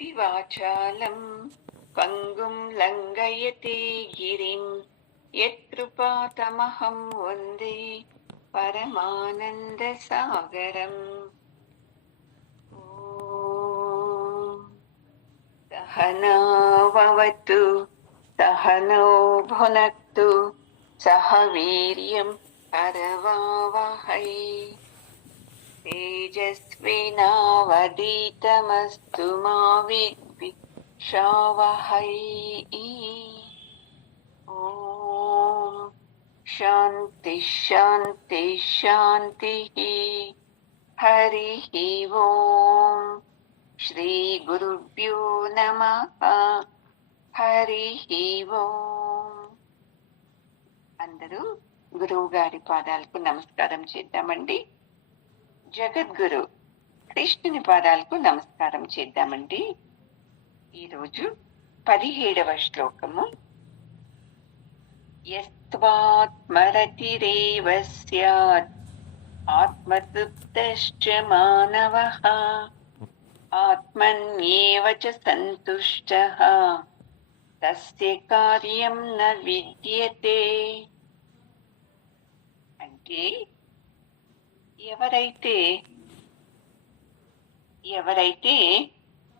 కరోతి వాచాలం పంగుం లంఘయతే గిరిం యత్కృపాతమహం వందే పరమానంద సాగరం. సహనా భవతు సహనౌ భునక్తు సహ వీర్యం కరవావహై తేజస్వినావధీతమస్తు మా విద్విషావహై. ఓం శాంతి శాంతి శాంతి. హరి ఓం. శ్రీ గురుభ్యో నమః. హరి ఓం. అందరూ గురువు గారి పాదాలకు నమస్కారం చేద్దామండి. జగద్గురు కృష్ణుని పాదాలకు నమస్కారం చేద్దామండి. ఈరోజు 17వ శ్లోకము. యస్త్వాత్మరతిరేవ స్యాత్ ఆత్మతృప్తశ్చ మానవః ఆత్మన్యేవ చ సంతుష్టః తస్య కార్యం న విద్యతే. అంటే ఎవరైతే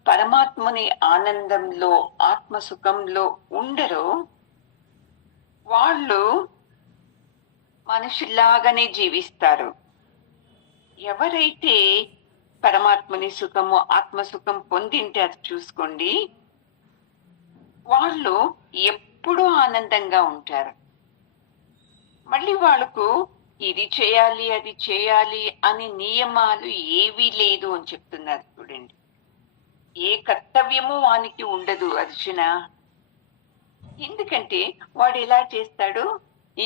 పరమాత్మని ఆనందంలో ఆత్మసుఖంలో ఉండరో వాళ్ళు మనుషుల్లాగానే జీవిస్తారు. ఎవరైతే పరమాత్మని సుఖము ఆత్మసుఖం పొందింటారు చూసుకోండి, వాళ్ళు ఎప్పుడూ ఆనందంగా ఉంటారు. మళ్ళీ వాళ్ళకు ఇది చేయాలి అది చేయాలి అని నియమాలు ఏవీ లేదు అని చెప్తున్నారు చూడండి. ఏ కర్తవ్యము వానికి ఉండదు అర్జున. ఎందుకంటే వాడు ఎలా చేస్తాడు,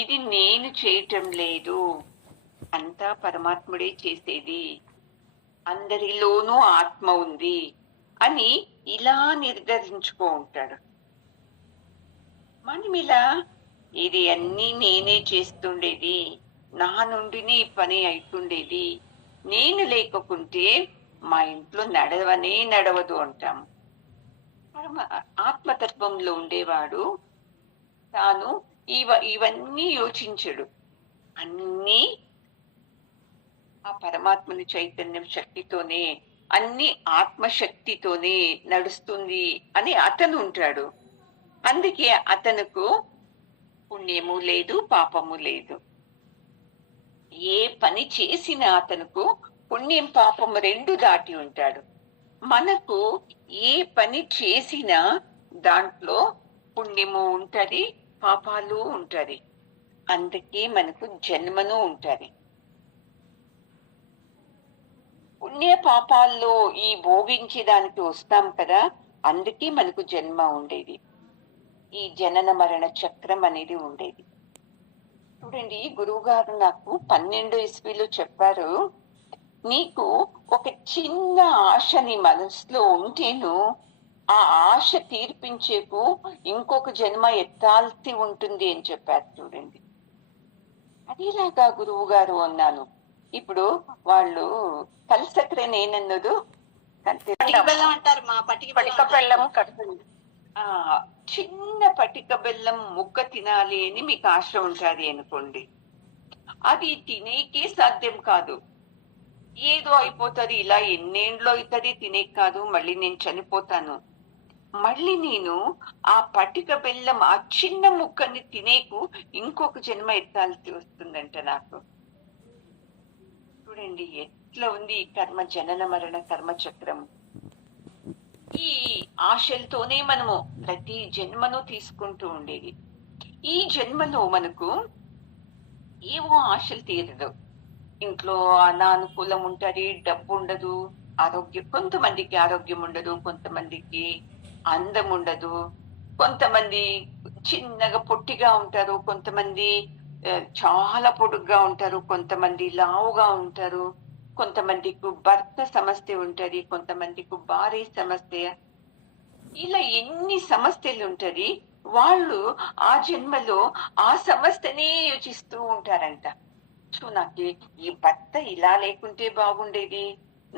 ఇది నేను చేయటం లేదు, అంతా పరమాత్ముడే చేసేది, అందరిలోనూ ఆత్మ ఉంది అని ఇలా నిర్ధారించుకో ఉంటాడు. మనం ఇలా ఇది అన్నీ నేనే చేస్తుండేది, నా నుండినే ఈ పని అవుతుండేది, నేను లేకుంటే మా ఇంట్లో నడవదు అంటాం. ఆత్మతత్వంలో ఉండేవాడు తాను ఇవన్నీ యోచించడు. అన్నీ ఆ పరమాత్మని చైతన్యం శక్తితోనే, అన్ని ఆత్మశక్తితోనే నడుస్తుంది అని అతను ఉంటాడు. అందుకే అతనుకు పుణ్యము లేదు, పాపము లేదు. ఏ పని చేసినా అతనుకు పుణ్యం పాపము రెండు దాటి ఉంటాడు. మనకు ఏ పని చేసినా దాంట్లో పుణ్యము ఉంటది, పాపాలు ఉంటది. అందుకే మనకు జన్మను ఉంటది. పుణ్య పాపాల్లో ఈ భోగించేదానికి వస్తాం కదా, అందుకే మనకు జన్మ ఉండేది. ఈ జనన మరణ చక్రం అనేది ఉండేది. చూడండి, గురువు గారు నాకు 12 ఇస్వీలు చెప్పారు, నీకు ఒక చిన్న ఆశని మనసులో ఉంటేను ఆ ఆశ తీర్పించేకు ఇంకొక జన్మ ఎత్తాల్సి ఉంటుంది అని చెప్పారు. చూడండి, అదేలాగా గురువు గారు అన్నాను. ఇప్పుడు వాళ్ళు కలిసక్రే నేనన్నదు పటిక బెల్లం కడుతుంది. చిన్న పటిక బెల్లం ముక్క తినాలి అని మీకు ఆశ ఉంటుంది అనుకోండి, అది తినేకే సాధ్యం కాదు. ఏదో అయిపోతుంది, ఇలా ఎన్నేండ్లో అవుతుంది, తినేకి కాదు, మళ్ళీ నేను చనిపోతాను. మళ్ళీ నేను ఆ పటిక బెల్లం ఆ చిన్న ముక్కని తినేకు ఇంకొక జన్మ ఎత్తాల్సి వస్తుందంట నాకు. చూడండి ఎట్లా ఉంది ఈ కర్మ, జనన మరణ కర్మ చక్రం. ఈ ఆశలతోనే మనము ప్రతి జన్మను తీసుకుంటూ ఉండేది. ఈ జన్మలో మనకు ఏవో ఆశలు తీరదు. ఇంట్లో అనానుకూలం ఉంటది, డబ్బు ఉండదు, ఆరోగ్యం, కొంతమందికి ఆరోగ్యం ఉండదు, కొంతమందికి అందం ఉండదు, కొంతమంది చిన్నగా పొట్టిగా ఉంటారు, కొంతమంది చాలా పొడుగ్గా ఉంటారు, కొంతమంది లావుగా ఉంటారు, కొంతమందికి భర్త సమస్య ఉంటది, కొంతమందికి భార్య సమస్య. ఇలా ఎన్ని సమస్యలు ఉంటది. వాళ్ళు ఆ జన్మలో ఆ సమస్యనే యోచిస్తూ ఉంటారంట. నాకు ఈ భర్త ఇలా లేకుంటే బాగుండేది,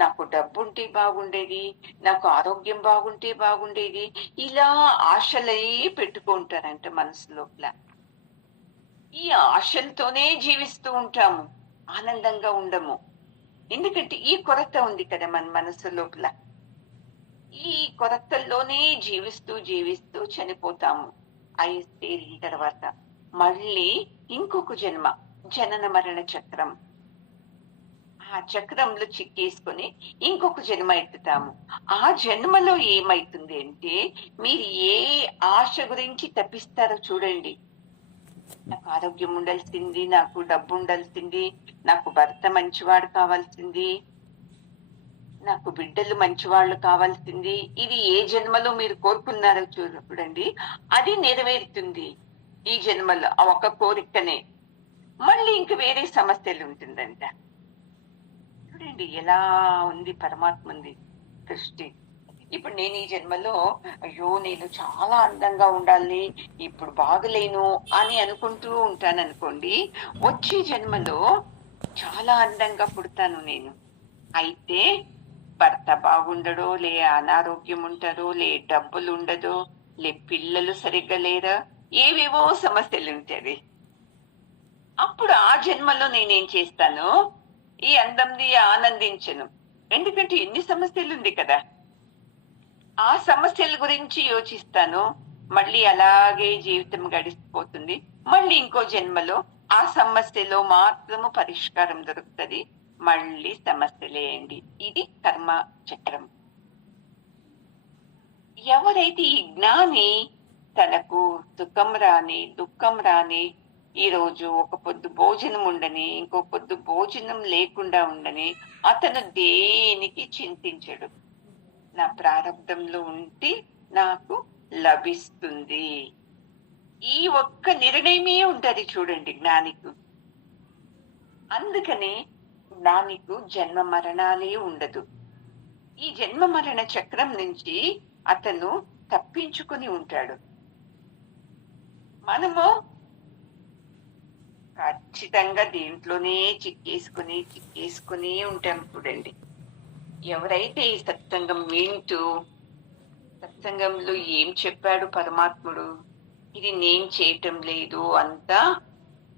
నాకు డబ్బు ఉంటే బాగుండేది, నాకు ఆరోగ్యం బాగుంటే బాగుండేది, ఇలా ఆశలే పెట్టుకుంటారంట మనసు లోపల. ఈ ఆశలతోనే జీవిస్తూ ఉంటాము, ఆనందంగా ఉండము. ఎందుకంటే ఈ కొరత ఉంది కదా మన మనసు లోపల. ఈ కొరతల్లోనే జీవిస్తూ జీవిస్తూ చనిపోతాము. ఆయుస్ తీరిన తర్వాత మళ్ళీ ఇంకొక జన్మ, జనన మరణ చక్రం. ఆ చక్రంలో చిక్కేసుకొని ఇంకొక జన్మ ఎత్తుతాము. ఆ జన్మలో ఏమైతుంది అంటే, మీరు ఏ ఆశ గురించి తప్పిస్తారో చూడండి. నాకు ఆరోగ్యం ఉండాల్సింది, నాకు డబ్బు ఉండాల్సింది, నాకు భర్త మంచివాడు కావాల్సింది, నాకు బిడ్డలు మంచివాళ్ళు కావాల్సింది. ఇది ఏ జన్మలో మీరు కోరుకున్నారో చూడండి, అది నెరవేరుతుంది ఈ జన్మలో. ఆ ఒక కోరికనే. మళ్ళీ ఇంక వేరే సమస్యలు ఉంటుందంట. చూడండి ఎలా ఉంది పరమాత్మంది దృష్టి. ఇప్పుడు నేను ఈ జన్మలో అయ్యో నేను చాలా అందంగా ఉండాలి, ఇప్పుడు బాగలేను అని అనుకుంటూ ఉంటాను అనుకోండి, వచ్చే జన్మలో చాలా అందంగా పుడతాను నేను. అయితే భర్త బాగుండడో, లే అనారోగ్యం ఉంటారో, లే డబ్బులు ఉండదో, లే పిల్లలు సరిగ్గా లేరా, ఏవేవో సమస్యలు ఉంటాయి. అప్పుడు ఆ జన్మలో నేనేం చేస్తాను, ఈ అందంది ఆనందించను. ఎందుకంటే ఎన్ని సమస్యలు ఉంది కదా, ఆ సమస్యల గురించి యోచిస్తాను. మళ్ళీ అలాగే జీవితం గడిచిపోతుంది. మళ్ళీ ఇంకో జన్మలో ఆ సమస్యలో మాత్రము పరిష్కారం దొరుకుతుంది. మళ్ళీ సమస్యలేండి. ఇది కర్మ చక్రం. ఎవరైతే ఈ జ్ఞాని తనకు సుఖం రాని, దుఃఖం రాని, ఈ రోజు ఒక పొద్దు భోజనం ఉండని, ఇంకో పొద్దు భోజనం లేకుండా ఉండని, అతను దేనికి చింతించడు. నా ప్రారంభంలో ఉంటే నాకు లభిస్తుంది. ఈ ఒక్క నిర్ణయమే ఉంటది చూడండి జ్ఞానికు. అందుకనే జ్ఞానికు జన్మ మరణాలే ఉండదు. ఈ జన్మ మరణ చక్రం నుంచి అతను తప్పించుకుని ఉంటాడు. మనము ఖచ్చితంగా దీంట్లోనే చిక్కేసుకుని ఉంటాం చూడండి. ఎవరైతే ఈ సత్సంగం వింటూ, సత్సంగంలో ఏం చెప్పాడు పరమాత్ముడు, ఇది నేను చేయటం లేదు, అంతా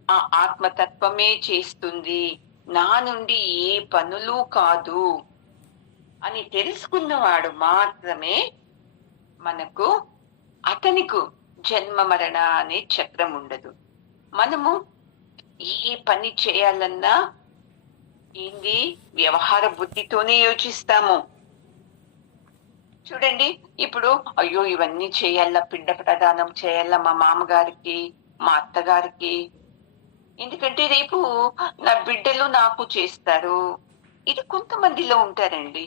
ఆ ఆత్మతత్వమే చేస్తుంది, నా నుండి ఏ పనులు కాదు అని తెలుసుకున్నవాడు మాత్రమే మనకు, అతనికి జన్మ మరణ అనే చక్రం ఉండదు. మనము ఏ పని చేయాలన్నా ఏంది వ్యవహార బుద్ధితోనే యోచిస్తాము. చూడండి, ఇప్పుడు అయ్యో ఇవన్నీ చేయాలా, పిండ ప్రదానం చేయాలా మా మామగారికి, మా అత్తగారికి, ఎందుకంటే రేపు నా బిడ్డలు నాకు చేస్తారు. ఇది కొంతమందిలో ఉంటారండి.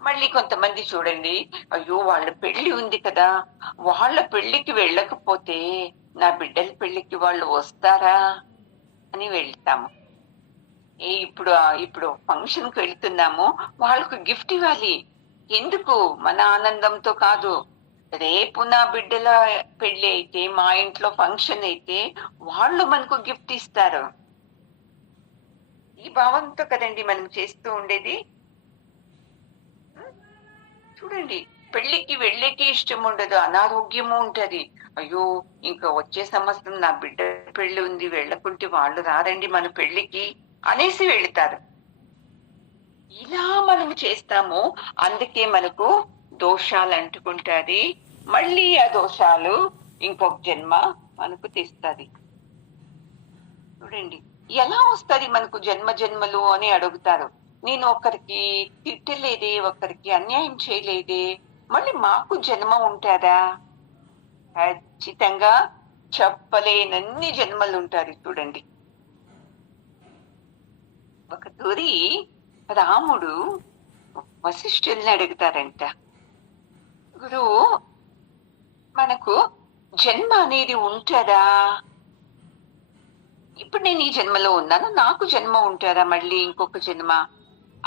మళ్ళీ కొంతమంది చూడండి, అయ్యో వాళ్ళ పెళ్లి ఉంది కదా, వాళ్ళ పెళ్లికి వెళ్ళకపోతే నా బిడ్డల పెళ్లికి వాళ్ళు వస్తారా అని వెళ్తాము. ఇప్పుడు ఫంక్షన్ కి వెళ్తున్నాము, వాళ్ళకు గిఫ్ట్ ఇవ్వాలి. ఎందుకు? మన ఆనందంతో కాదు. రేపు నా బిడ్డల పెళ్లి అయితే, మా ఇంట్లో ఫంక్షన్ అయితే వాళ్ళు మనకు గిఫ్ట్ ఇస్తారు. ఈ భావంతో కదండి మనం చేస్తూ ఉండేది. చూడండి, పెళ్లికి వెళ్ళేకి ఇష్టం ఉండదు, అనారోగ్యము ఉంటది. అయ్యో ఇంకా వచ్చే సంవత్సరం నా బిడ్డ పెళ్లి ఉంది, వెళ్ళకుంటే వాళ్ళు రారండి మన పెళ్లికి అనేసి వెళ్తారు. ఇలా మనము చేస్తాము. అందుకే మనకు దోషాలు అంటుకుంటాది. మళ్ళీ ఆ దోషాలు ఇంకొక జన్మ మనకు తెస్తుంది. చూడండి ఎలా వస్తుంది మనకు జన్మ జన్మలు అని అడుగుతారు. నేను ఒకరికి తిట్టలేదే, ఒకరికి అన్యాయం చేయలేదే, మళ్ళీ మాకు జన్మ ఉంటారా? ఖచ్చితంగా చెప్పలేనన్ని జన్మలు ఉంటారు. చూడండి, ఒక తూరి రాముడు వశిష్ఠుల్ని అడుగుతారంట, గురువు మనకు జన్మ అనేది ఉంటుందా? ఇప్పుడు నేను ఈ జన్మలో ఉన్నాను, నాకు జన్మ ఉంటారా మళ్ళీ ఇంకొక జన్మ?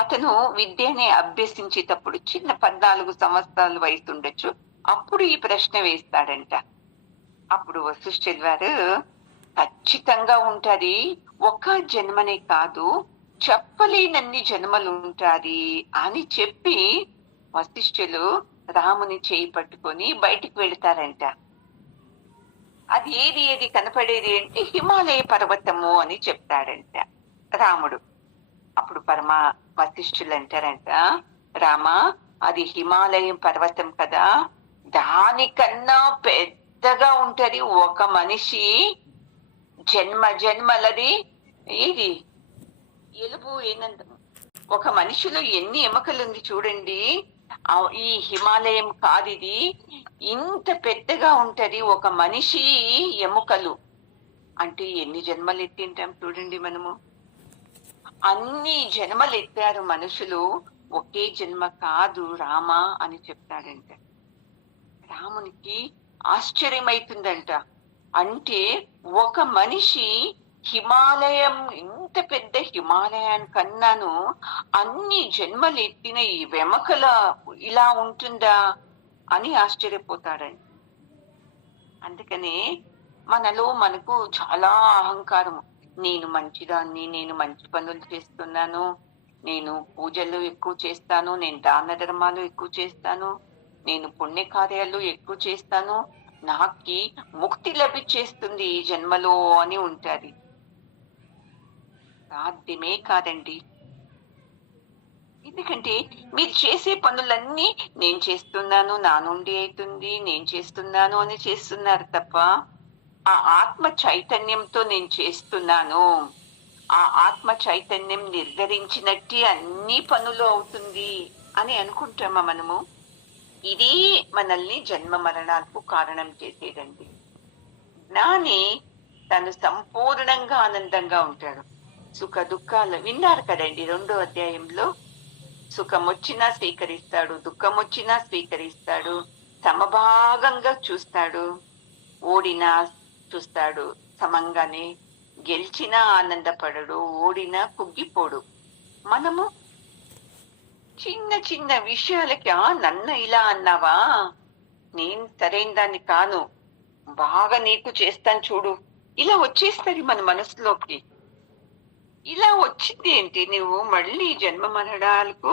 అతను విద్యని అభ్యసించేటప్పుడు చిన్న 14 సంవత్సరాల వయసు ఉండొచ్చు. అప్పుడు ఈ ప్రశ్న వేస్తాడంట. అప్పుడు వశిష్ఠుల వారు ఖచ్చితంగా ఉంటది, ఒక జన్మనే కాదు, చెప్పలేనన్ని జన్మలు ఉంటాది అని చెప్పి వశిష్ఠులు రాముని చేయి పట్టుకొని బయటికి వెళతారంట. అది ఏది కనపడేది అంటే హిమాలయ పర్వతము అని చెప్తాడంట రాముడు. అప్పుడు వశిష్ఠులు అంటారంట, రామా, అది హిమాలయం పర్వతం కదా, దానికన్నా పెద్దగా ఉంటది ఒక మనిషి జన్మలది. ఏది ఎలుగు ఏనంత ఒక మనిషిలో ఎన్ని ఎముకలుంది చూడండి. ఈ హిమాలయం కాదు, ఇది ఇంత పెద్దగా ఉంటది ఒక మనిషి ఎముకలు. అంటే ఎన్ని జన్మలు ఎత్తింటాం చూడండి మనము. అన్ని జన్మలు ఎత్తారు మనుషులు, ఒకే జన్మ కాదు రామా అని చెప్తాడంట. రామునికి ఆశ్చర్యమైతుందంట. అంటే ఒక మనిషి హిమాలయం, ఇంత పెద్ద హిమాలయానికన్నాను అన్ని జన్మలు ఎత్తిన ఈ వెమకల ఇలా ఉంటుందా అని ఆశ్చర్యపోతాడండి. అందుకనే మనకు చాలా అహంకారం. నేను మంచిదాన్ని, నేను మంచి పనులు చేస్తున్నాను, నేను పూజలు ఎక్కువ చేస్తాను, నేను దాన ధర్మాలు ఎక్కువ చేస్తాను, నేను పుణ్యకార్యాలు ఎక్కువ చేస్తాను, నాకి ముక్తి లభించేస్తుంది ఈ జన్మలో అని ఉంటది. సాధ్యమే కాదండి. ఎందుకంటే మీరు చేసే పనులన్నీ నేను చేస్తున్నాను, నా నుండి అవుతుంది, నేను చేస్తున్నాను అని చేస్తున్నారు తప్ప ఆ ఆత్మ చైతన్యంతో నేను చేస్తున్నాను, ఆ ఆత్మ చైతన్యం నిర్ధారించినట్టే అన్ని పనులు అవుతుంది అని అనుకుంటామా మనము? ఇది మనల్ని జన్మ మరణాలకు కారణం చేసేదండి. జ్ఞాని తను సంపూర్ణంగా ఆనందంగా ఉంటాడు. సుఖ దుఃఖాలు విన్నారు కదండి 2వ అధ్యాయంలో. సుఖం వచ్చినా స్వీకరిస్తాడు, దుఃఖం వచ్చినా స్వీకరిస్తాడు, సమభాగంగా చూస్తాడు, ఓడినా చూస్తాడు సమంగానే, గెలిచినా ఆనందపడడు, ఓడినా కుగ్గిపోడు. మనము చిన్న చిన్న విషయాలకి నన్ను ఇలా అన్నావా, నేను సరైన దాన్ని కాను, బాగా నీకు చేస్తాను చూడు, ఇలా వచ్చేస్తుంది మన మనసులోకి. ఇలా వచ్చింది ఏంటి? నువ్వు మళ్ళీ జన్మ మరణాలకు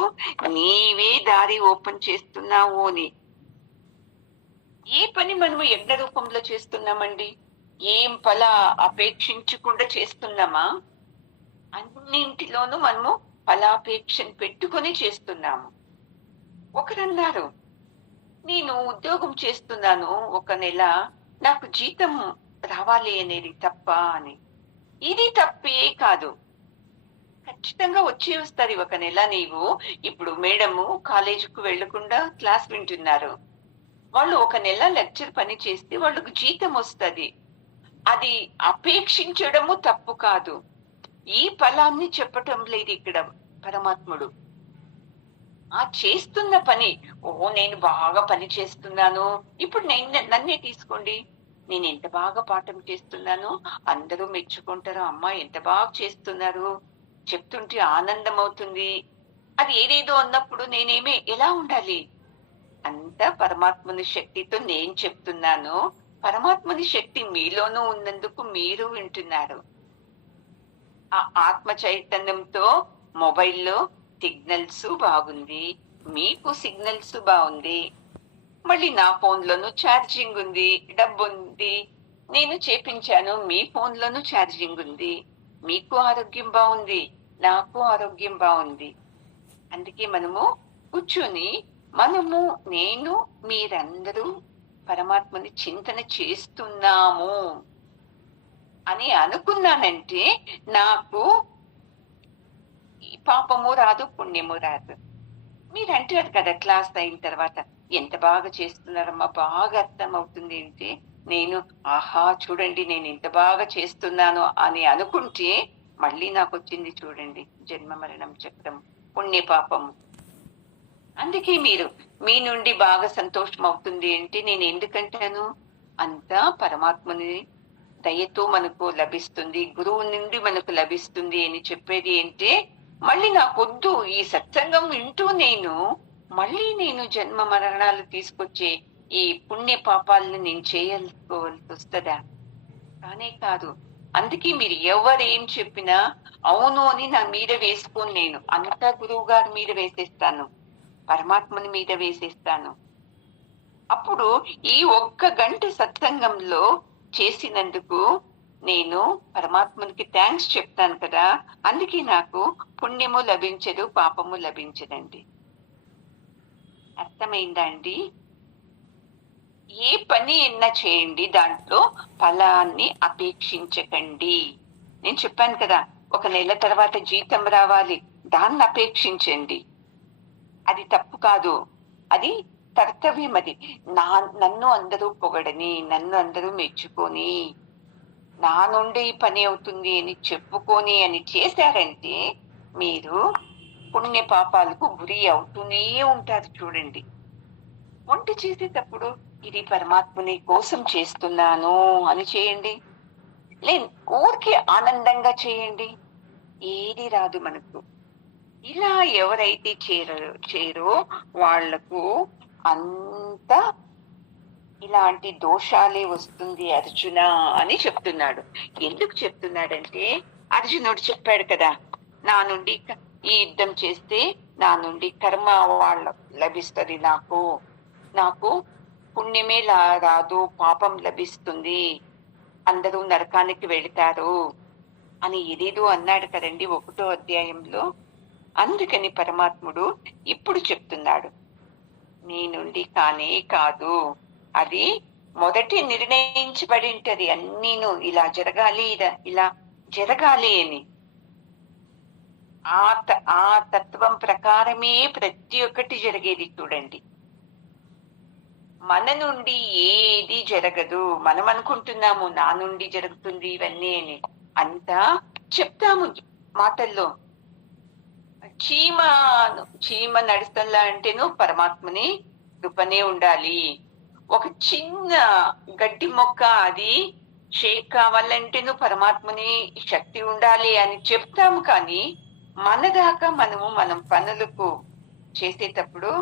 నీవే దారి ఓపెన్ చేస్తున్నావు అని. ఏ పని మనము యజ్ఞ రూపంలో చేస్తున్నామండి? ఏం ఫల అపేక్షించకుండా చేస్తున్నామా? అన్నింటిలోనూ మనము ఫలాపేక్షను పెట్టుకొని చేస్తున్నాము. ఒకరన్నారు, నేను ఉద్యోగం చేస్తున్నాను 1 నెల, నాకు జీతం రావాలి అనేది తప్ప అని. ఇది తప్పే కాదు, ఖచ్చితంగా వస్తుంది 1 నెల. నీవు ఇప్పుడు మేడము కాలేజీకి వెళ్లకుండా క్లాస్ వింటున్నారు, వాళ్ళు 1 నెల లెక్చర్ పని చేస్తే వాళ్ళకు జీతం వస్తుంది. అది అపేక్షించడము తప్పు కాదు. ఈ ఫలాన్ని చెప్పటం లేదు ఇక్కడ పరమాత్ముడు. ఆ చేస్తున్న పని, నేను బాగా పని చేస్తున్నాను. ఇప్పుడు నన్నే తీసుకోండి, నేను ఎంత బాగా పాఠం చేస్తున్నాను, అందరూ మెచ్చుకుంటారు, అమ్మా ఎంత బాగా చేస్తున్నారు చెప్తుంటే ఆనందం అవుతుంది. అది ఏదేదో అన్నప్పుడు ఎలా ఉండాలి? అంతా పరమాత్ముని శక్తితో నేను చెప్తున్నాను. పరమాత్ముని శక్తి మీలోనూ ఉన్నందుకు మీరు వింటున్నారు. ఆ ఆత్మ చైతన్యంతో మొబైల్లో సిగ్నల్స్ బాగుంది, మీకు సిగ్నల్స్ బాగుంది, మళ్ళీ నా ఫోన్లోనూ ఛార్జింగ్ ఉంది, డబ్బు ఉంది, నేను చేపించాను, మీ ఫోన్లోనూ ఛార్జింగ్ ఉంది, మీకు ఆరోగ్యం బాగుంది, నాకు ఆరోగ్యం బాగుంది. అందుకే మనము కూర్చొని నేను మీరందరూ పరమాత్మని చింతన చేస్తున్నాము అని అనుకున్నానంటే నాకు పాపము రాదు, పుణ్యము రాదు. మీరు అంటారు కదా క్లాస్ అయిన తర్వాత, ఎంత బాగా చేస్తున్నారమ్మా, బాగా అర్థం అవుతుంది అంటే, నేను ఆహా చూడండి నేను ఎంత బాగా చేస్తున్నాను అని అనుకుంటే మళ్ళీ నాకు వచ్చింది చూడండి జన్మ మరణం చక్రం, పుణ్య పాపము. అందుకే మీ నుండి బాగా సంతోషం అవుతుంది అంటే నేను ఎందుకంటాను, అంతా పరమాత్మని దయతో మనకు లభిస్తుంది, గురువు నుండి మనకు లభిస్తుంది అని చెప్పేది ఏంటే, మళ్ళీ నాకొద్దు ఈ సత్సంగం వింటూ మళ్ళీ నేను జన్మ మరణాలు తీసుకొచ్చే ఈ పుణ్య పాపాలను నేను చేయాల్సుకోవాల్సి వస్తుందా? కానే కాదు. అందుకే మీరు ఎవరేం చెప్పినా అవును అని నా మీద వేసుకొని నేను అంతా గురువు గారి మీద వేసేస్తాను, పరమాత్మని మీద వేసేస్తాను. అప్పుడు ఈ ఒక్క గంట సత్సంగంలో చేసినందుకు నేను పరమాత్మనికి థ్యాంక్స్ చెప్తాను కదా, అందుకే నాకు పుణ్యము లభించదు, పాపము లభించదండి. అర్థమైందా అండి? ఏ పని ఎన్నా చేయండి, దాంట్లో ఫలాన్ని అపేక్షించకండి. నేను చెప్పాను కదా, ఒక నెల తర్వాత జీతం రావాలి, దాన్ని అపేక్షించండి. అది తప్పు కాదు, అది కర్తవ్యం. అది నన్ను అందరూ పొగడని, నన్ను అందరూ మెచ్చుకొని, నా నుండి ఈ పని అవుతుంది అని చెప్పుకొని అని చేశారంటే మీరు పుణ్య పాపాలకు గురి అవుతూనే ఉంటారు. చూడండి, వంట చేసేటప్పుడు ఇది పరమాత్మని కోసం చేస్తున్నాను అని చేయండి, లేదు ఊరికే ఆనందంగా చేయండి, ఏది రాదు మనకు. ఇలా ఎవరైతే చేరో వాళ్లకు అంత ఇలాంటి దోషాలే వస్తుంది అర్జున అని చెప్తున్నాడు. ఎందుకు చెప్తున్నాడంటే అర్జునుడు చెప్పాడు కదా, నా నుండి ఈ యుద్ధం చేస్తే నా నుండి కర్మ వాళ్ళ లభిస్తుంది, నాకు పుణ్యమే రాదు, పాపం లభిస్తుంది, అందరూ నరకానికి వెళతారు అని ఏదేదో అన్నాడు కదండి 1వ అధ్యాయంలో. అందుకని పరమాత్ముడు ఇప్పుడు చెప్తున్నాడు, నీ నుండి కానే కాదు, అది మొదటి నిర్ణయించబడి ఉంటది అన్నీను, ఇలా జరగాలి, ఇలా జరగాలి అని. ఆ తత్వం ప్రకారమే ప్రతి ఒక్కటి జరిగేది. చూడండి, మన నుండి ఏది జరగదు. మనం అనుకుంటున్నాము నా నుండి జరుగుతుంది ఇవన్నీ అని, అంతా చెప్తాము మాటల్లో. చీమ నడుస్తల్లా అంటేను పరమాత్మని కృపనే ఉండాలి. ఒక చిన్న గడ్డి మొక్క అది షేక్ కావాలంటేను పరమాత్మని శక్తి ఉండాలి అని చెప్తాము. కానీ మన దాకా మనం పనులకు చేసేటప్పుడు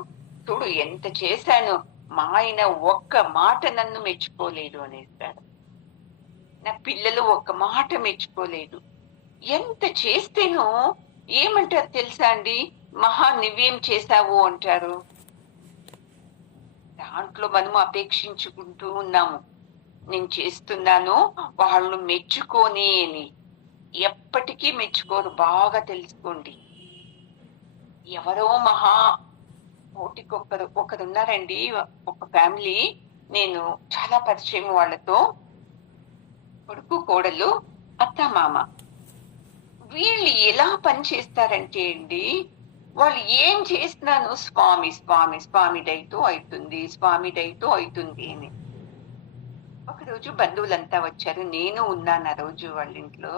చూడు ఎంత చేశాను, మా ఆయన ఒక్క మాట నన్ను మెచ్చుకోలేదు అనేస్తాడు, నా పిల్లలు ఒక్క మాట మెచ్చుకోలేదు. ఎంత చేస్తేనో ఏమంటారు తెలుసా అండి, మహా నువ్వేం చేశావు అంటారు. దాంట్లో మనము అపేక్షించుకుంటూ ఉన్నాము, నేను చేస్తున్నాను వాళ్ళు మెచ్చుకోని అని. ఎప్పటికీ మెచ్చుకోరు, బాగా తెలుసుకోండి. ఎవరో మహా ఒకరున్నారండి, ఒక ఫ్యామిలీ, నేను చాలా పరిచయం వాళ్ళతో, కొడుకు కోడలు అత్త మామ. వీళ్ళు ఎలా పని చేస్తారంటే అండి, వాళ్ళు ఏం చేస్తున్నాను స్వామి స్వామి స్వామి దయతో అవుతుంది, స్వామి దయతో అవుతుంది అని. ఒకరోజు బంధువులంతా వచ్చారు, నేను ఉన్నాను ఆ రోజు వాళ్ళ ఇంట్లో.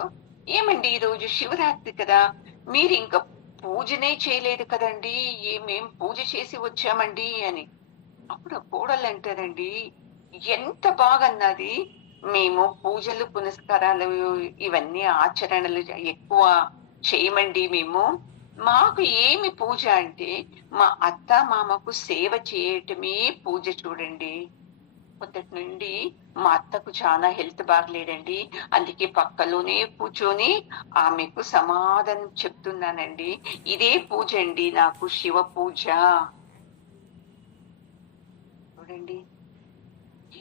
ఏమండి ఈ రోజు శివరాత్రి కదా, మీరు ఇంకా పూజనే చేయలేదు కదండి, మేం పూజ చేసి వచ్చామండి అని. అప్పుడు కోడలు అంటారండి, ఎంత బాగన్నది, మేము పూజలు పునస్కారాలు ఇవన్నీ ఆచరణలు ఎక్కువ చేయమండి మేము. మాకు ఏమి పూజ అంటే మా అత్త మామకు సేవ చేయటమే పూజ. చూడండి, పొద్దుటి నుండి మా అత్తకు చాలా హెల్త్ బాగలేదండి, అందుకే పక్కలోనే కూర్చొని ఆమెకు సమాధానం చెప్తున్నానండి. ఇదే పూజ అండి నాకు, శివ పూజ. చూడండి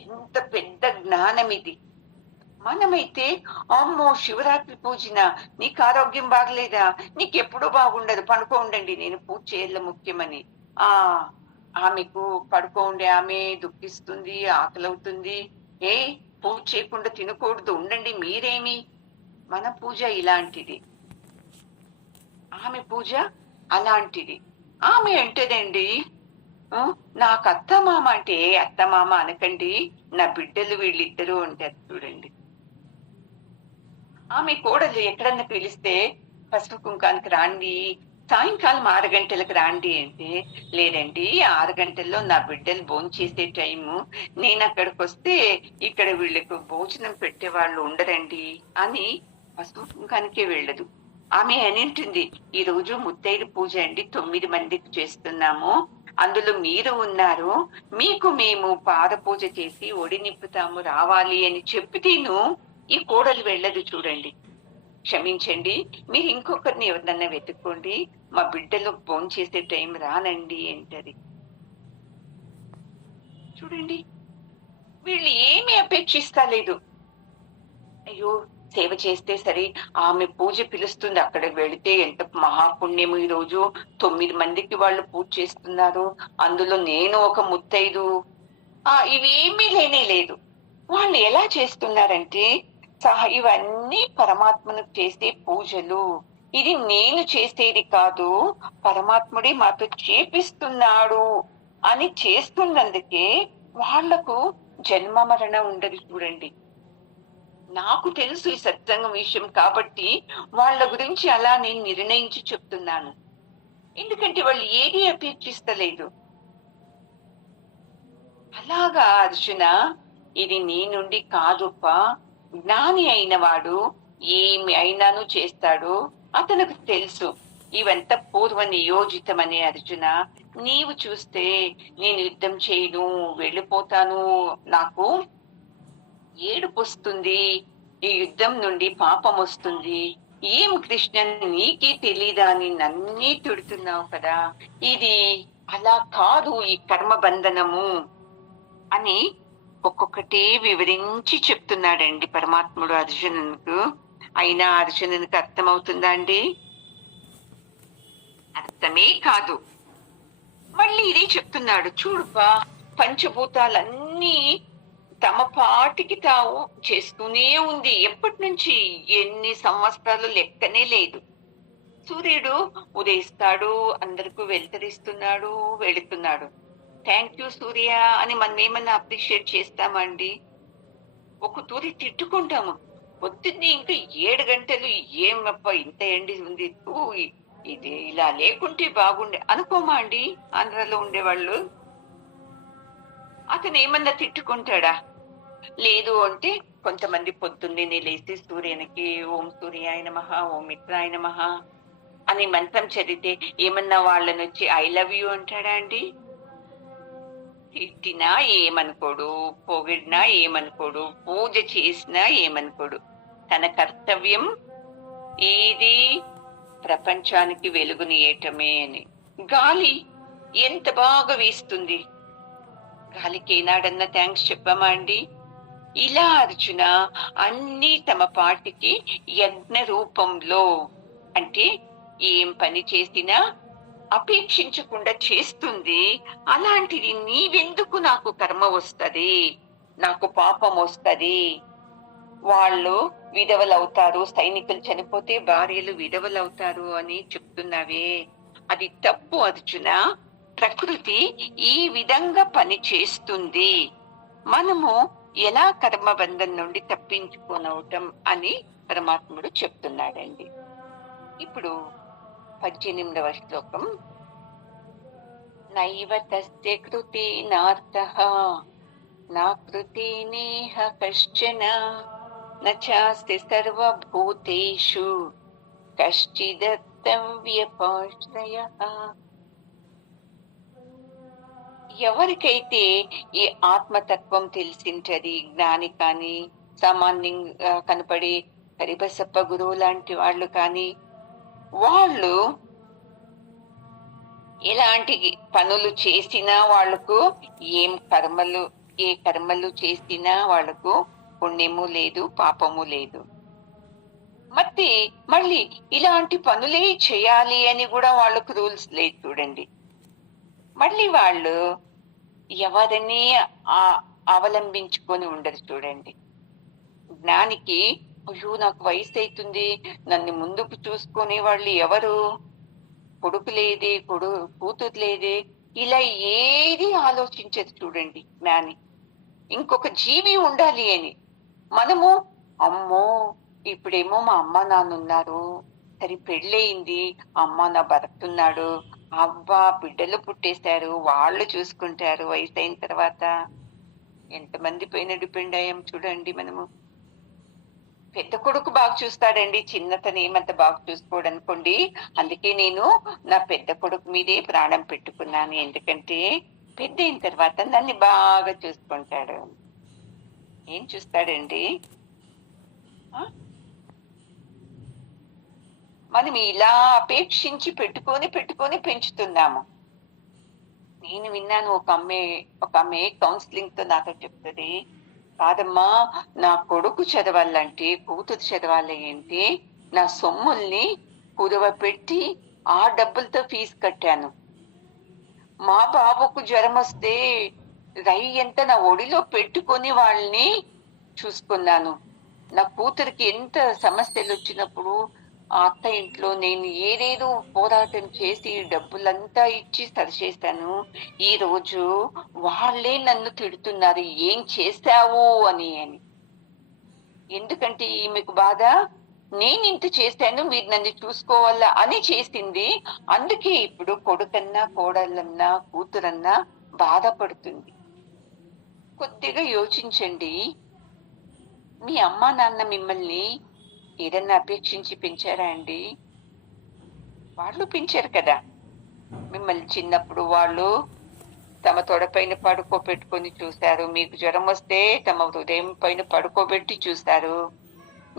ఎంత పెద్ద జ్ఞానం ఇది. మనమైతే అమ్మో శివరాత్రి పూజన, నీకు ఆరోగ్యం బాగలేదా, నీకెప్పుడూ బాగుండదు, పడుకో ఉండండి, నేను పూజ చేయాల ముఖ్యమని. ఆమెకు పడుకో ఉండే ఆమె దుఃఖిస్తుంది, ఆకలవుతుంది, పూజ చేయకుండా తినకూడదు, ఉండండి మీరేమి. మన పూజ ఇలాంటిది, ఆమె పూజ అలాంటిది. ఆమె అంటేదండి, నాకు అత్తమామ అంటే, అత్తమామ అనకండి, నా బిడ్డలు వీళ్ళిద్దరూ అంటారు. చూడండి, ఆమె కోడలు ఎక్కడన్నా పిలిస్తే పసుపు కుంకానికి రాండి, సాయంకాలం 6 గంటలకు రాండి అంటే, లేదండి 6 గంటల్లో నా బిడ్డలు భోంచేసే టైము, నేను అక్కడికి వస్తే ఇక్కడ వీళ్ళకు భోజనం పెట్టే వాళ్ళు ఉండరండి అని పసుపు కుంకానికే వెళ్ళదు. ఆమె అని ఉంటుంది, ఈ రోజు ముత్తైదు పూజ అండి, 9 మందికి చేస్తున్నాము, అందులో మీరు ఉన్నారు, మీకు మేము పాద పూజ చేసి ఒడి నింపుతాము రావాలి అని చెప్పితేను ఈ కోడలు వెళ్ళదు చూడండి. క్షమించండి, మీరు ఇంకొకరిని ఎవరినన్నా వెతుక్కోండి, మా బిడ్డలు భోంచేసే టైం రానండి అంటది. చూడండి, వీళ్ళు ఏమి అపేక్షిస్తలేదు. అయ్యో, సేవ చేస్తే సరే, ఆమె పూజ పిలుస్తుంది, అక్కడికి వెళితే ఎంత మహాపుణ్యము. ఈ రోజు 9 మందికి వాళ్ళు పూజ చేస్తున్నారు, అందులో నేను ఒక ముత్తైదు. ఇవేమీ లేనే లేదు. వాళ్ళు ఎలా చేస్తున్నారంటే, ఇవన్నీ పరమాత్మను చేసే పూజలు, ఇది నేను చేసేది కాదు, పరమాత్ముడే మాతో చేపిస్తున్నాడు అని చేస్తున్నందుకే వాళ్లకు జన్మ మరణం ఉండదు. చూడండి, నాకు తెలుసు ఈ సత్సంగం విషయం కాబట్టి వాళ్ళ గురించి అలా నేను నిర్ణయించి చెప్తున్నాను. ఎందుకంటే వాళ్ళు ఏది అపేక్షిస్తలేదు. అలాగా అర్జున, ఇది నీ నుండి కాదుప్ప, జ్ఞాని అయిన వాడు ఏమి అయినాను చేస్తాడు, అతనికి తెలుసు ఇవంతా పూర్వ నియోజితమని. అర్జున, నీవు చూస్తే నేను యుద్ధం చేయను, వెళ్ళిపోతాను, నాకు ఏడుపు వస్తుంది, ఈ యుద్ధం నుండి పాపం వస్తుంది, ఏం కృష్ణ నీకే తెలీదా అని నన్నే తిడుతున్నావు కదా, ఇది అలా కాదు, ఈ కర్మ బంధనము అని ఒక్కొక్కటే వివరించి చెప్తున్నాడండి పరమాత్ముడు అర్జునునికి. అయినా అర్జునునికి అర్థమవుతుందా అండి? అర్థమే కాదు. మళ్ళీ ఇదే చెప్తున్నాడు. చూడుపా, పంచభూతాలన్నీ తమ పాటికి తావు చేస్తూనే ఉంది. ఎప్పటి నుంచి? ఎన్ని సంవత్సరాలు లెక్కనే లేదు. సూర్యుడు ఉదయిస్తాడు, అందరికీ వెళ్తరిస్తున్నాడు, వెళుతున్నాడు. థ్యాంక్ యూ సూర్య అని మనం ఏమన్నా అప్రిషియేట్ చేస్తామండి? ఒక తూరి తిట్టుకుంటాము. పొద్దున్నే ఇంకా 7 గంటలు, ఏమప్ప ఇంత ఎండి ఉంది, ఇది ఇలా లేకుంటే బాగుండే అనుకోమా అండి ఆంధ్రాలో ఉండేవాళ్ళు? అతను ఏమన్నా తిట్టుకుంటాడా? లేదు అంటే కొంతమంది పొద్దున్నే లేచి సూర్యునికి ఓం సూర్యాయ నమః, ఓం మిత్రాయ నమః అని మంత్రం చదివితే ఏమన్నా వాళ్ళని వచ్చి ఐ లవ్ యూ అంటాడా అండి? తిట్టినా ఏమనుకోడు, పొగిడినా ఏమనుకోడు, పూజ చేసినా ఏమనుకోడు. తన కర్తవ్యం ఏది? ప్రపంచానికి వెలుగునియటమే అని. గాలి ఎంత బాగా వీస్తుంది, గాలికి ఏనాడన్నా థ్యాంక్స్ చెప్పామా అండి? ఇలా అర్జున అన్ని తమ పాటికి యజ్ఞ రూపంలో, అంటే ఏం పని చేసినా అపేక్షించకుండా చేస్తుంది. అలాంటిది నీవెందుకు నాకు కర్మ వస్తది, నాకు పాపం వస్తది? వాళ్ళు విధవలవుతారు, సైనికులు చనిపోతే భార్యలు విధవలవుతారు అని చెప్తున్నావే, అది తప్పు అర్జున. ప్రకృతి ఈ విధంగా పని చేస్తుంది. మనము ఎలా కర్మబంధం నుండి తప్పించుకోనవటం అని పరమాత్ముడు చెప్తున్నాడండి. ఇప్పుడు 18వ శ్లోకం. నైవ తస్య కృతే నార్థః నా కృతే నేహ కశ్చన నాస్తి సర్వభూతేషు కశ్చిదర్తవ్యపాశ్రయః. ఎవరికైతే ఈ ఆత్మతత్వం తెలిసింటది, జ్ఞాని కానీ, సామాన్యంగా కనపడే హరిబసప్ప గురువు లాంటి వాళ్ళు కానీ, వాళ్ళు ఎలాంటి పనులు చేసినా వాళ్లకు ఏ కర్మలు చేసినా వాళ్లకు పుణ్యము లేదు, పాపము లేదు. మళ్ళీ ఇలాంటి పనులే చేయాలి అని కూడా వాళ్ళకు రూల్స్ లేదు. చూడండి, మళ్ళీ వాళ్ళు ఎవరిని అవలంబించుకొని ఉండరు. చూడండి, జ్ఞానికి అయ్యో నాకు వయసు అవుతుంది, నన్ను ముందుకు చూసుకునే వాళ్ళు ఎవరు? కొడుకు లేదే, కూతురు లేదే, ఇలా ఏది ఆలోచించదు. చూడండి, జ్ఞాని ఇంకొక జీవి ఉండాలి అని. మనము అమ్మో ఇప్పుడేమో మా అమ్మ నాన్న ఉన్నారు, సరే పెళ్ళయింది, అమ్మ నా భర్త ఉన్నాడు, అబ్బా బిడ్డలు పుట్టేశారు, వాళ్ళు చూసుకుంటారు. వయసు అయిన తర్వాత ఎంతమంది పైన డిపెండ్ అయ్యాం చూడండి. మనము పెద్ద కొడుకు బాగా చూస్తాడండి, చిన్నతను ఏమంత బాగా చూసుకోడు అనుకోండి. అందుకే నేను నా పెద్ద కొడుకు మీదే ప్రాణం పెట్టుకున్నాను, ఎందుకంటే పెద్ద అయిన తర్వాత నన్ను బాగా చూసుకుంటాడు. ఏం చూస్తాడండి? ఆ? మనం ఇలా అపేక్షించి పెట్టుకొని పెట్టుకొని పెంచుతున్నాము. నేను విన్నాను, ఒక అమ్మే కౌన్సిలింగ్ తో నాతో చెప్తుంది, కాదమ్మా, నా కొడుకు చదవాలంటే, కూతురు చదవాలి అంటే నా సొమ్ముల్ని కుదవ పెట్టి ఆ డబ్బులతో ఫీజు కట్టాను. మా బాబుకు జ్వరం వస్తే రై ఎంత నా ఒడిలో పెట్టుకొని వాళ్ళని చూసుకున్నాను. నా కూతురికి ఎంత సమస్యలు వచ్చినప్పుడు ఆ అత్త ఇంట్లో నేను ఏదేదో పోరాటం చేసి డబ్బులంతా ఇచ్చి సరిచేశాను. ఈ రోజు వాళ్ళే నన్ను తిడుతున్నారు, ఏం చేశావు అని. ఎందుకంటే ఈమెకు బాధ, నేను ఇంత చేశాను, మీరు నన్ను చూసుకోవాలా అని చేసింది. అందుకే ఇప్పుడు కొడుకన్నా కోడలన్నా కూతురన్నా బాధపడుతుంది. కొద్దిగా యోచించండి. మీ అమ్మా నాన్న మిమ్మల్ని ఏదన్నా అపేక్షించి పెంచారా అండి? వాళ్ళు పెంచారు కదా మిమ్మల్ని. చిన్నప్పుడు వాళ్ళు తమ తొడపైన పడుకోబెట్టుకొని చూశారు. మీకు జ్వరం వస్తే తమ హృదయం పైన పడుకోబెట్టి చూశారు.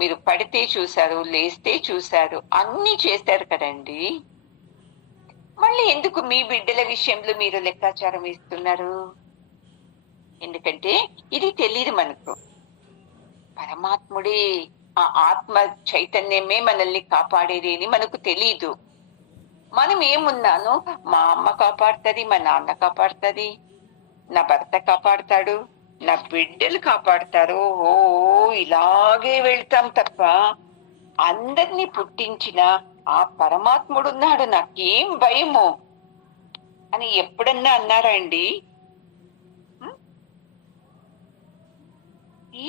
మీరు పడితే చూశారు, లేస్తే చూశారు, అన్ని చేశారు కదండి. మళ్ళీ ఎందుకు మీ బిడ్డల విషయంలో మీరు లెక్కాచారం ఇస్తున్నారు? ఎందుకంటే ఇది తెలియదు మనకు. పరమాత్ముడే, ఆ ఆత్మ చైతన్యమే మనల్ని కాపాడేది అని మనకు తెలీదు. మనం ఏమున్నాను, మా అమ్మ కాపాడుతుంది, మా నాన్న కాపాడుతుంది, నా భర్త కాపాడుతాడు, నా బిడ్డలు కాపాడుతారు, ఓ ఇలాగే వెళ్తాం తప్ప అందరినీ పుట్టించిన ఆ పరమాత్ముడున్నాడు, నాకేం భయము అని ఎప్పుడన్నా అన్నారా అండి?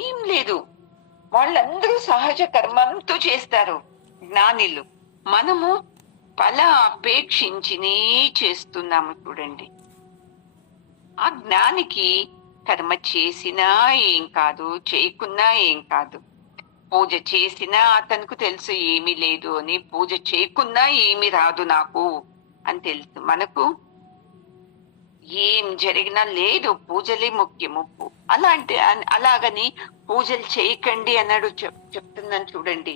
ఏం లేదు. వాళ్ళందరూ సహజ కర్మంతో చేస్తారు జ్ఞానిలు. మనము ఫల అపేక్షించినే చేస్తున్నాము చూడండి. ఆ జ్ఞానికి కర్మ చేసినా ఏం కాదు, చేయకున్నా ఏం కాదు. పూజ చేసినా అతనికి తెలుసు ఏమీ లేదు అని, పూజ చేయకున్నా ఏమి రాదు నాకు అని తెలుసు. మనకు ఏం జరిగినా లేదు, పూజలే ముఖ్యము. అలాగని పూజలు చేయకండి అన్నాడు చెప్తున్నాను చూడండి.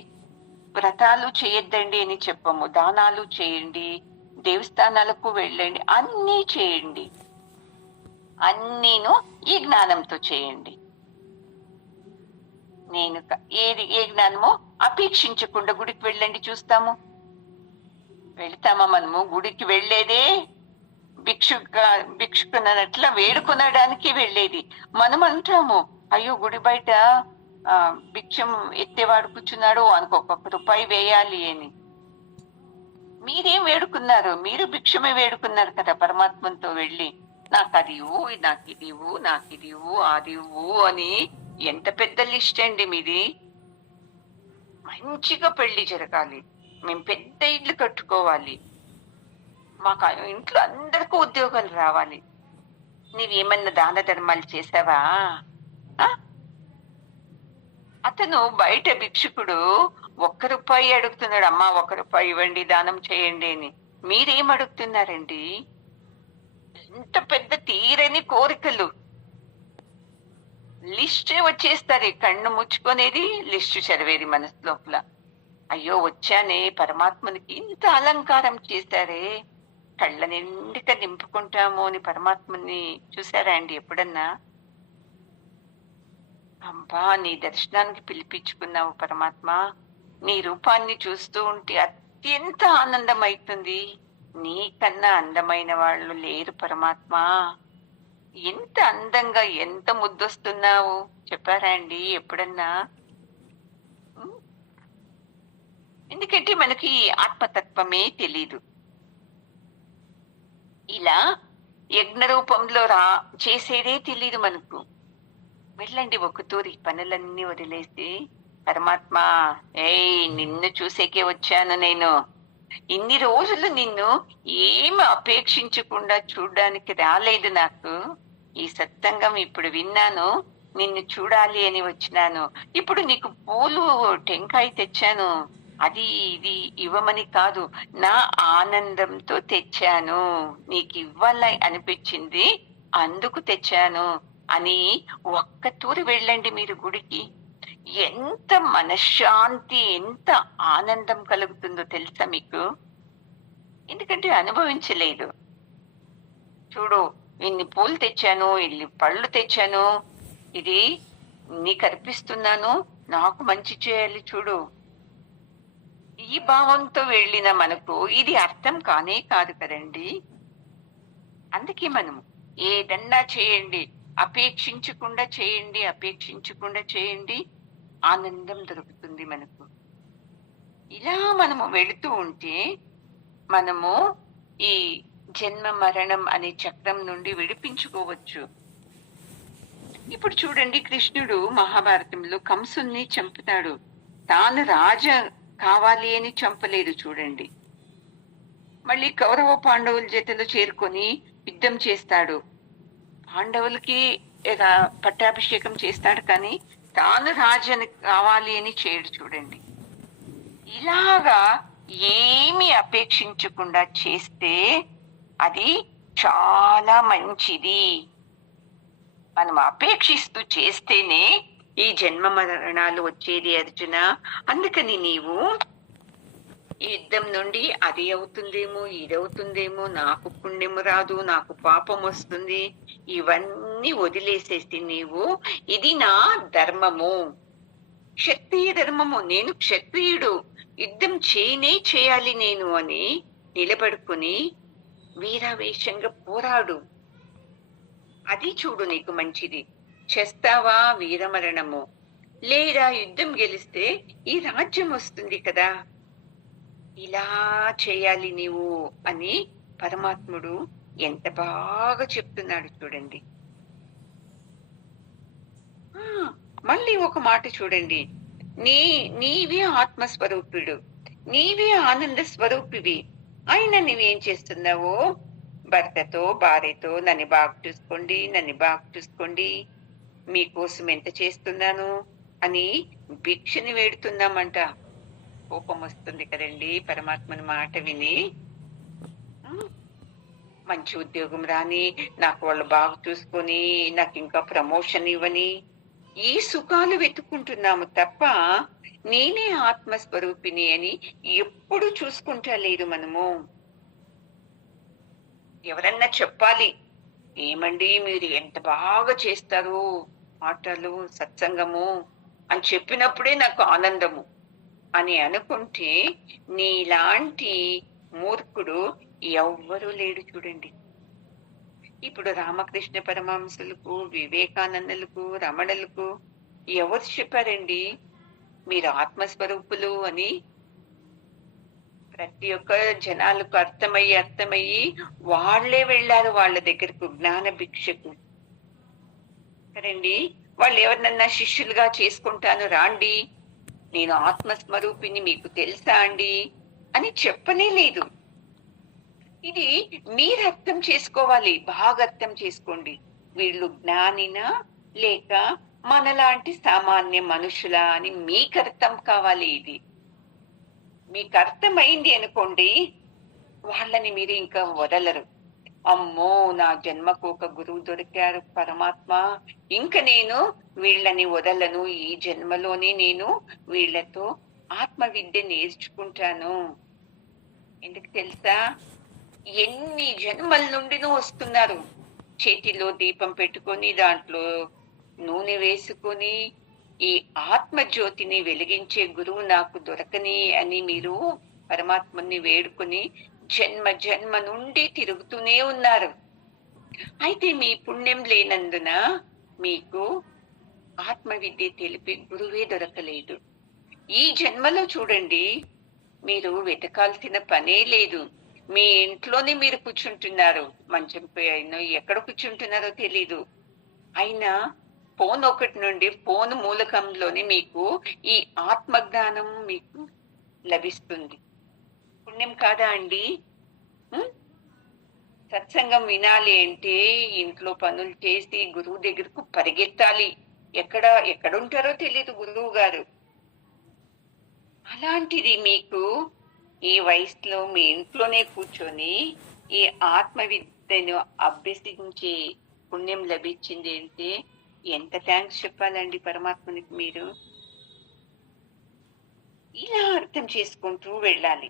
వ్రతాలు చేయొద్దండి అని చెప్పము. దానాలు చేయండి, దేవస్థానాలకు వెళ్ళండి, అన్నీ చేయండి. అన్నీను ఈ జ్ఞానంతో చేయండి. ఏ జ్ఞానమో అపేక్షించకుండా గుడికి వెళ్ళండి చూస్తాము. వెళ్తామా మనము? గుడికి వెళ్ళేదే భిక్షుకున్నట్ల వేడుకొనడానికి వెళ్ళేది. మనం అంటాము, అయ్యో గుడి బయట భిక్షం ఎత్తేవాడు కూర్చున్నాడు, అనుకో ₹1 వేయాలి అని. మీరేం వేడుకున్నారు? మీరు భిక్షమే వేడుకున్నారు కదా పరమాత్మతో వెళ్ళి. నాకు అది ఇవ్వు, నాకు ఇది ఇవ్వు, నాకు ఇది ఇవ్వు, అది ఇవ్వు అని. ఎంత పెద్ద లిస్ట్ అండి మీది. మంచిగా పెళ్లి జరగాలి, మేము పెద్ద ఇల్లు కట్టుకోవాలి, మాకు ఇంట్లో అందరికీ ఉద్యోగాలు రావాలి. నీవేమన్నా దాన ధర్మాలు చేసావా? అతను బయట భిక్షుకుడు ₹1 అడుగుతున్నాడు, అమ్మా ₹1 ఇవ్వండి, దానం చేయండి అని. మీరేం అడుగుతున్నారండి? ఎంత పెద్ద తీరని కోరికలు. లిస్టే వచ్చేస్తారు, కన్ను ముచ్చుకునేది లిస్టు చదివేది మనసు లోపల. అయ్యో వచ్చానే, పరమాత్మనికి ఇంత అలంకారం చేశారే, కళ్ళ నిండుగా నింపుకుంటాము అని పరమాత్మని చూసారా అండి ఎప్పుడన్నా? అబ్బా, నీ దర్శనానికి పిలిపించుకున్నావు పరమాత్మ, నీ రూపాన్ని చూస్తూ ఉంటే అత్యంత ఆనందం అవుతుంది. నీకన్నా అందమైన వాళ్ళు లేరు పరమాత్మ. ఎంత అందంగా, ఎంత ముద్దొస్తున్నావు చెప్పారా అండి ఎప్పుడన్నా? ఎందుకంటే మనకి ఆత్మతత్వమే తెలీదు. ఇలా యజ్ఞ రూపంలో చేసేదే తెలీదు మనకు. వెళ్ళండి ఒకతూరి పనులన్నీ వదిలేసి, పరమాత్మ నిన్ను చూసేకే వచ్చాను నేను. ఇన్ని రోజులు నిన్ను ఏమి అపేక్షించకుండా చూడ్డానికి రాలేదు నాకు. ఈ సత్సంగం ఇప్పుడు విన్నాను, నిన్ను చూడాలి అని వచ్చినాను. ఇప్పుడు నీకు పూలు టెంకాయ తెచ్చాను, అది ఇది ఇవ్వమని కాదు, నా ఆనందంతో తెచ్చాను, నీకు ఇవ్వాలి అనిపించింది అందుకు తెచ్చాను అని ఒక్క తూరి వెళ్ళండి మీరు గుడికి. ఎంత మనశ్శాంతి, ఎంత ఆనందం కలుగుతుందో తెలుసా మీకు? ఎందుకంటే అనుభవించలేదు. చూడు, ఇన్ని పూలు తెచ్చాను, ఇన్ని పళ్ళు తెచ్చాను, ఇది నీకు అర్పిస్తున్నాను, నాకు మంచి చేయాలి చూడు. ఈ భావంతో వెళ్ళిన మనకు ఇది అర్థం కానే కాదు కదండి. అందుకే మనం ఏదన్నా చేయండి, అపేక్షించకుండా చేయండి, అపేక్షించకుండా చేయండి, ఆనందం దొరుకుతుంది మనకు. ఇలా మనము వెళుతూ ఉంటే మనము ఈ జన్మ మరణం అనే చక్రం నుండి విడిపించుకోవచ్చు. ఇప్పుడు చూడండి, కృష్ణుడు మహాభారతంలో కంసుని చంపుతాడు. తాను రాజ కావాలి అని చంపలేదు చూడండి. మళ్ళీ కౌరవ పాండవుల జతలో చేరుకొని యుద్ధం చేస్తాడు. పాండవులకి పట్టాభిషేకం చేస్తాడు, కానీ తాను రాజని కావాలి అని చేయడు చూడండి. ఇలాగా ఏమి అపేక్షించకుండా చేస్తే అది చాలా మంచిది. మనం అపేక్షిస్తూ చేస్తేనే ఈ జన్మ మరణాలు వచ్చేది అర్జున. అందుకని నీవు ఈ యుద్ధం నుండి అది అవుతుందేమో, ఇది అవుతుందేమో, నాకు పుణ్యము రాదు, నాకు పాపం వస్తుంది, ఇవన్నీ వదిలేసేసి నీవు ఇది నా ధర్మము, క్షత్రియ ధర్మము, నేను క్షత్రియుడు, యుద్ధం చేయాలి నేను అని నిలబడుకుని వీరావేశంగా పోరాడు. అది చూడు నీకు మంచిది. చేస్తావా వీరమరణము, లేదా యుద్ధం గెలిస్తే ఈ రాజ్యం వస్తుంది కదా, ఇలా చేయాలి నీవు అని పరమాత్ముడు ఎంత బాగా చెప్తున్నాడు చూడండి. మళ్ళీ ఒక మాట చూడండి, నీవే ఆత్మస్వరూపుడు, నీవే ఆనంద స్వరూపివి, అయినా నువ్వేం చేస్తున్నావు? భర్తతో భార్యతో నన్ను బాగా చూసుకోండి, మీకోసం ఎంత చేస్తున్నాను అని భిక్షని వేడుతున్నామంట. కోపం వస్తుంది కదండి పరమాత్మని మాట విని. మంచి ఉద్యోగం రాని, నాకు వాళ్ళు బాగా చూసుకొని, నాకు ఇంకా ప్రమోషన్ ఇవ్వని, ఈ సుఖాలు వెతుక్కుంటున్నాము తప్ప నేనే ఆత్మస్వరూపిణి అని ఎప్పుడు చూసుకుంటా లేదు మనము. ఎవరన్నా చెప్పాలి, ఏమండి మీరు ఎంత బాగా చేస్తారు మాటలు, సత్సంగము అని చెప్పినప్పుడే నాకు ఆనందము అని అనుకుంటే నీలాంటి మూర్ఖుడు ఎవ్వరూ లేడు చూడండి. ఇప్పుడు రామకృష్ణ పరమహంసులకు, వివేకానందులకు, రమణులకు ఎవరు చెప్పారండి మీరు ఆత్మస్వరూపులు అని? ప్రతి ఒక్క జనాలకు అర్థమయ్యి వాళ్లే వెళ్ళారు వాళ్ళ దగ్గరకు జ్ఞాన భిక్షకు కదండి. వాళ్ళు ఎవరినన్నా శిష్యులుగా చేసుకుంటాను రాండి, నేను ఆత్మస్వరూపిని మీకు తెలుసా అండి అని చెప్పనే లేదు. ఇది మీరు అర్థం చేసుకోవాలి, బాగా అర్థం చేసుకోండి. వీళ్ళు జ్ఞానినా లేక మనలాంటి సామాన్య మనుషులా అని మీకు అర్థం కావాలి. ఇది మీకు అర్థమైంది అనుకోండి, వాళ్ళని మీరు ఇంకా వదలరు. అమ్మో నా జన్మకు ఒక గురువు దొరికారు పరమాత్మ, ఇంక నేను వీళ్ళని వదలను, ఈ జన్మలోనే నేను వీళ్ళతో ఆత్మ విద్య నేర్చుకుంటాను. ఎందుకు తెలుసా? ఎన్ని జన్మల నుండినూ వస్తున్నారు, చేతిలో దీపం పెట్టుకొని దాంట్లో నూనె వేసుకొని ఈ ఆత్మ జ్యోతిని వెలిగించే గురువు నాకు దొరకని అని మీరు పరమాత్మని వేడుకొని జన్మ నుండి తిరుగుతూనే ఉన్నారు. అయితే మీ పుణ్యం లేనందున మీకు ఆత్మ విద్య తెలిపే గురువే దొరకలేదు. ఈ జన్మలో చూడండి, మీరు వెతకాల్సిన పనే లేదు. మీ ఇంట్లోనే మీరు కూర్చుంటున్నారు, మంచం పైన ఎక్కడ కూర్చుంటున్నారో తెలీదు. అయినా ఫోన్ ఒకటి నుండి ఫోన్ మూలకంలోనే మీకు ఈ ఆత్మజ్ఞానం మీకు లభిస్తుంది. పుణ్యం కాదా అండి? సత్సంగం వినాలి అంటే ఇంట్లో పనులు చేసి గురువు దగ్గరకు పరిగెత్తాలి. ఎక్కడుంటారో తెలీదు గురువు గారు. అలాంటిది మీకు ఈ వయసులో మీ ఇంట్లోనే కూర్చొని ఈ ఆత్మ విద్యను అభ్యసించే పుణ్యం లభించింది అంటే ఎంత థ్యాంక్స్ చెప్పాలండి పరమాత్మనికి మీరు. ఇలా అర్థం చేసుకుంటూ వెళ్ళాలి.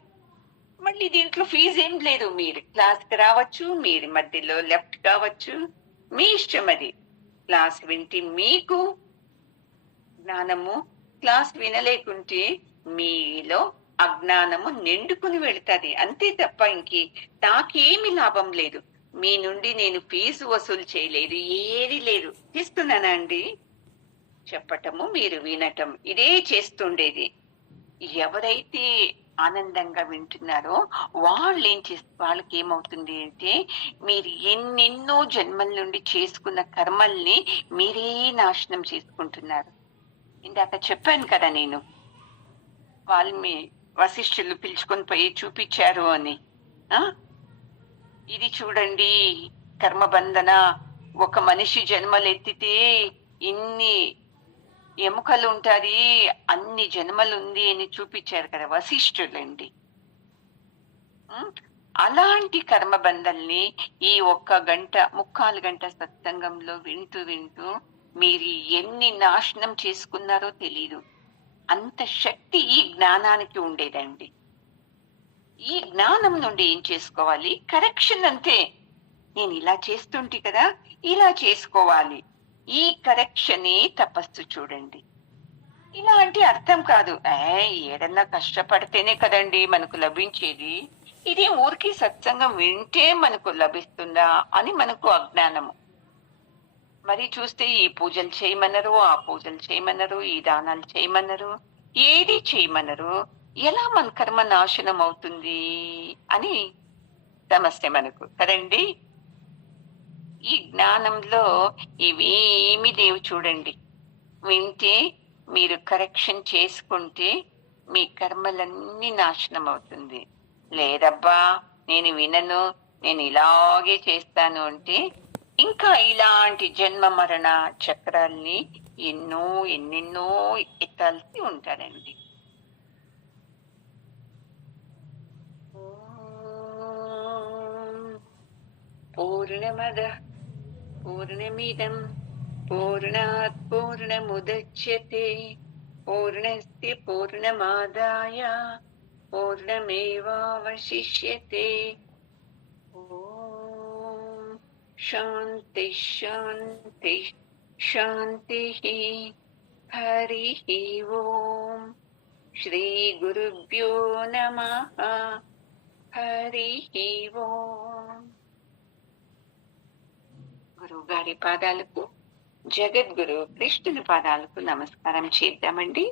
మళ్ళీ దీంట్లో ఫీజు ఏం లేదు. మీరు క్లాస్‌కి రావచ్చు, మీరు మధ్యలో లెఫ్ట్ కావచ్చు. మీ ఇష్టం అది. క్లాస్ వింటే మీకు జ్ఞానము, క్లాస్ వినలేకుంటే మీలో అజ్ఞానము నిండుకుని వెళ్తాది. అంతే తప్ప నాకేమి లాభం లేదు. మీ నుండి నేను ఫీజు వసూలు చేయలేదు. ఏది లేదు. చేస్తున్నానా అండి? చెప్పటము, మీరు వినటం ఇదే చేస్తుండేది. ఎవరైతే ఆనందంగా వింటున్నారో వాళ్ళకి ఏమవుతుంది అంటే, మీరు ఎన్నెన్నో జన్మల నుండి చేసుకున్న కర్మల్ని మీరే నాశనం చేసుకుంటున్నారు. ఇందాక చెప్పాను కదా నేను. వాళ్ళని వశిష్ఠులు పిలుచుకొని పోయి చూపించారు అని. ఆ ఇది చూడండి, కర్మబంధన. ఒక మనిషి జన్మలెత్తితే ఇన్ని ఎముకలు ఉంటాది, అన్ని జన్మలు ఉంది అని చూపించారు కదా వశిష్ఠులండి. ఉం? అలాంటి కర్మబంధల్ని ఈ 1 గంట 3/4 గంట సత్సంగంలో వింటూ వింటూ మీరు ఎన్ని నాశనం చేసుకున్నారో తెలీదు. అంత శక్తి ఈ జ్ఞానానికి ఉండేదండి. ఈ జ్ఞానం నుండి ఏం చేసుకోవాలి? కరెక్షన్ అంతే. నేను ఇలా చేస్తుంటే కదా, ఇలా చేసుకోవాలి. ఈ కరెక్షనే తపస్సు చూడండి. ఇలా అంటే అర్థం కాదు, ఏదన్నా కష్టపడితేనే కదండి మనకు లభించేది, ఇది ఊరికి సత్సంగం వింటే మనకు లభిస్తుందా అని మనకు అజ్ఞానము. మరి చూస్తే ఈ పూజలు చేయమనరు, ఆ పూజలు చేయమనరు, ఈ దానాలు చేయమనరు, ఏది చేయమనరు. ఎలా మన కర్మ నాశనం అవుతుంది అని సమస్య మనకు కదండి. ఈ జ్ఞానంలో ఇవేమి లేవు చూడండి. వింటే, మీరు కరెక్షన్ చేసుకుంటే మీ కర్మలన్నీ నాశనం అవుతుంది. లేదబ్బా నేను వినను, నేను ఇలాగే చేస్తాను అంటే ఇంకా ఇలాంటి జన్మ మరణ చక్రాల్ని ఎన్నెన్నో ఎత్తాల్సి ఉంటారండి. పూర్ణమద పూర్ణమిదం పూర్ణాత్ పూర్ణముదచ్యతే పూర్ణస్య పూర్ణమాదాయ పూర్ణమేవావశిష్యతే. ఓం శాంతి శాంతి శాంతి. హరి ఓం. శ్రీ గురుభ్యో నమః. హరి ఓం. గురువు గారి పాదాలకు, జగద్గురు కృష్ణుని పాదాలకు నమస్కారం చేద్దామండి.